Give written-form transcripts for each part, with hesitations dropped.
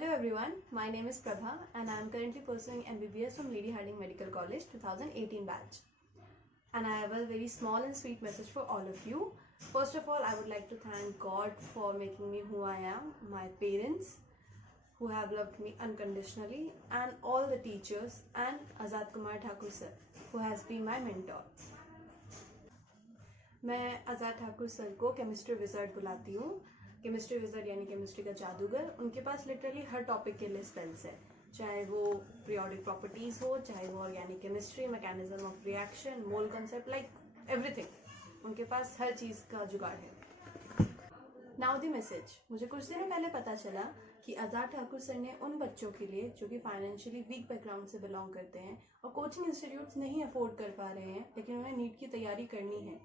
Hello everyone, my name is Prabha and I am currently pursuing MBBS from Lady Hardinge Medical College 2018 batch. And I have a very small and sweet message for all of you. First of all, I would like to thank God for making me who I am, my parents who have loved me unconditionally, and all the teachers and Azad Kumar Thakur sir who has been my mentor. मैं आज़ाद Thakur sir को chemistry wizard बुलाती हूँ. Chemistry wizard यानी chemistry का जादूगर. उनके पास literally हर topic के लिए स्पेल्स है, चाहे वो पीरियोडिक प्रॉपर्टीज हो, चाहे वो organic chemistry, mechanism of reaction, mole concept, like everything. उनके पास हर चीज़ का जुगाड़ है. Now the message. मुझे कुछ दिन पहले पता चला कि आज़ाद ठाकुर सर ने उन बच्चों के लिए जो कि फाइनेंशियली वीक बैकग्राउंड से बिलोंग करते हैं और कोचिंग इंस्टीट्यूट्स नहीं अफोर्ड कर पा रहे हैं, लेकिन उन्हें नीट की तैयारी करनी है,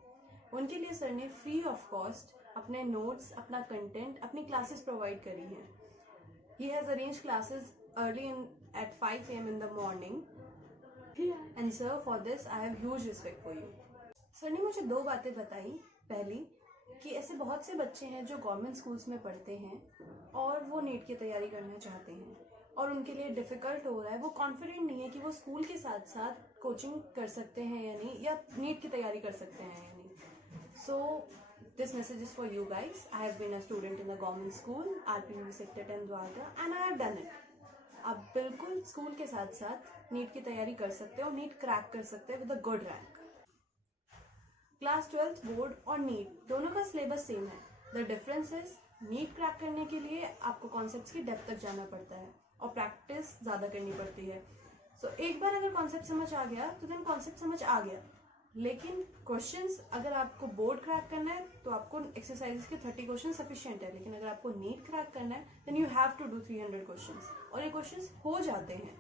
उनके लिए सर ने फ्री ऑफ कॉस्ट अपने नोट्स, अपना कंटेंट, अपनी क्लासेस प्रोवाइड करी हैं. He has arrange classes early at 5 AM in the morning. And sir, for this I have huge respect for you. Sir ने मुझे दो बातें बताई. पहली कि ऐसे बहुत से बच्चे हैं जो गवर्नमेंट स्कूल्स में पढ़ते हैं और वो नीट की तैयारी करना चाहते हैं और उनके लिए डिफ़िकल्ट हो रहा है, वो कॉन्फिडेंट नहीं है कि वो स्कूल के साथ साथ कोचिंग कर सकते हैं या नहीं, या नीट की तैयारी कर सकते हैं या नहीं. So this message is for you guys. I have been a student in the government school, RPV Sector 10 Dwarka, and I have done it. आप बिल्कुल स्कूल के साथ साथ नीट की तैयारी कर सकते हो, नीट क्रैक कर सकते हैं with a good rank. Class 12th board और नीट दोनों का सिलेबस सेम है. The difference is NEET crack करने के लिए आपको कॉन्सेप्ट्स की डेप्थ तक जाना पड़ता है और प्रैक्टिस ज़्यादा करनी पड़ती है. सो एक बार अगर कॉन्सेप्ट समझ आ गया तो देन कॉन्सेप्ट समझ आ गया. लेकिन क्वेश्चंस अगर आपको बोर्ड क्रैक करना है तो आपको एक्सरसाइजेस के 30 क्वेश्चन सफिशिएंट है. लेकिन अगर आपको नीट क्रैक करना है then you have to do 300 questions, और ये क्वेश्चंस हो जाते हैं.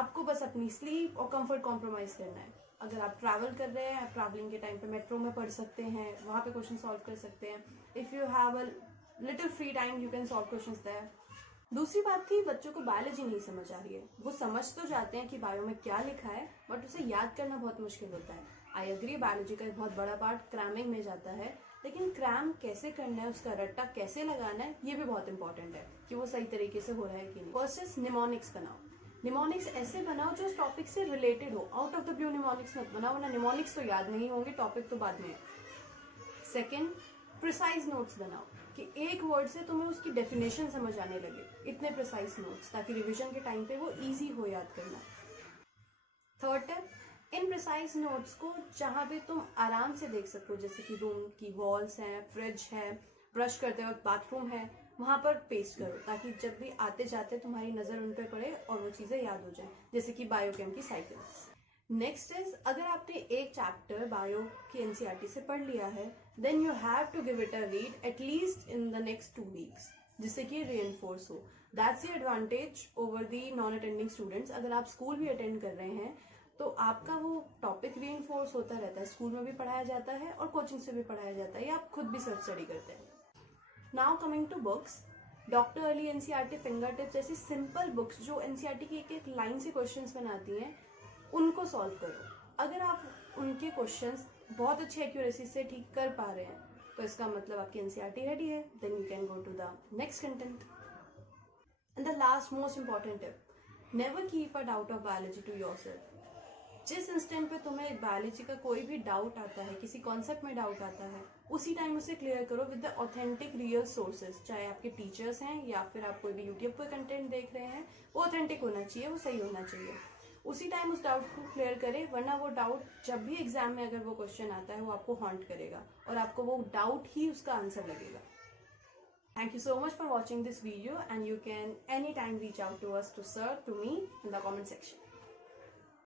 आपको बस अपनी स्लीप और कंफर्ट कॉम्प्रोमाइज करना है. अगर आप ट्रैवल कर रहे हैं, आप ट्रैवलिंग के टाइम पे मेट्रो में पढ़ सकते हैं, वहाँ पे क्वेश्चन सॉल्व कर सकते हैं. If you have a little free time you can solve questions there. दूसरी बात थी, बच्चों को बायोलॉजी नहीं समझ आ रही है. वो समझ तो जाते हैं कि बायो में क्या लिखा है, बट उसे याद करना बहुत मुश्किल होता है. आई एग्री, बायोलॉजी का एक बहुत बड़ा पार्ट क्रैमिंग में जाता है, लेकिन क्रैम कैसे करना है, उसका रट्टा कैसे लगाना है, ये भी बहुत इंपॉर्टेंट है कि वो सही तरीके से हो रहा है कि नहीं. फर्स्ट इज निमोनिक्स बनाओ. निमोनिक्स ऐसे बनाओ जो उस टॉपिक से रिलेटेड हो. Out of the blue mnemonics मत बनाओ, वरना निमोनिक्स तो याद नहीं होंगे, टॉपिक तो बाद में है. सेकेंड, प्रिसाइज नोट्स बनाओ कि एक वर्ड से तुम्हें उसकी डेफिनेशन समझ आने लगे. इतने प्रिसाइज नोट्स ताकि रिवीजन के टाइम पे वो इजी हो याद करना. थर्ड टिप, इन प्रिसाइज नोट्स को जहाँ पे तुम आराम से देख सको, जैसे कि रूम की वॉल्स हैं, फ्रिज है, ब्रश करते वक्त बाथरूम है, वहां पर पेस्ट करो ताकि जब भी आते जाते तुम्हारी नजर उन पे पड़े और वो चीजें याद हो जाए, जैसे कि बायोकेम की साइकिल्स. नेक्स्ट इज, अगर आपने एक चैप्टर बायो की एनसीईआरटी से पढ़ लिया है then you have to give it a read at least in the next 2 weeks, जिससे कि रीइंफोर्स हो. That's the advantage over the non attending students. अगर आप स्कूल भी अटेंड कर रहे हैं तो आपका वो टॉपिक रीइंफोर्स होता रहता है. स्कूल में भी पढ़ाया जाता है और कोचिंग से भी पढ़ाया जाता है, या आप खुद भी सेल्फ स्टडी करते हैं. Now coming to books, doctor Ali NCERT finger tips जैसी सिंपल बुक्स जो एनसीईआरटी की एक एक लाइन से क्वेश्चंस बनाती हैं, उनको सॉल्व करो. अगर आप उनके क्वेश्चंस बहुत अच्छी एक्यूरेसी से ठीक कर पा रहे हैं तो इसका मतलब आपकी एनसीईआरटी रेडी है. Then you can go to the next content. And the last most important tip, never keep a doubt of biology to yourself. जिस इंस्टेंट पे तुम्हें बायोलॉजी का कोई भी डाउट आता है, किसी कॉन्सेप्ट में डाउट आता है, उसी टाइम उसे क्लियर करो with the authentic real sources. चाहे आपके टीचर्स हैं या फिर आप कोई भी यूट्यूब पे कंटेंट देख रहे हैं, वो ऑथेंटिक होना चाहिए, वो सही होना चाहिए. उसी टाइम उस डाउट को क्लियर करें, वरना वो डाउट जब भी एग्जाम में अगर वो क्वेश्चन आता है वो आपको हॉन्ट करेगा और आपको वो डाउट ही उसका आंसर लगेगा. Thank you so much for watching this video, and you can anytime reach out to us, to sir, to me in the comment section.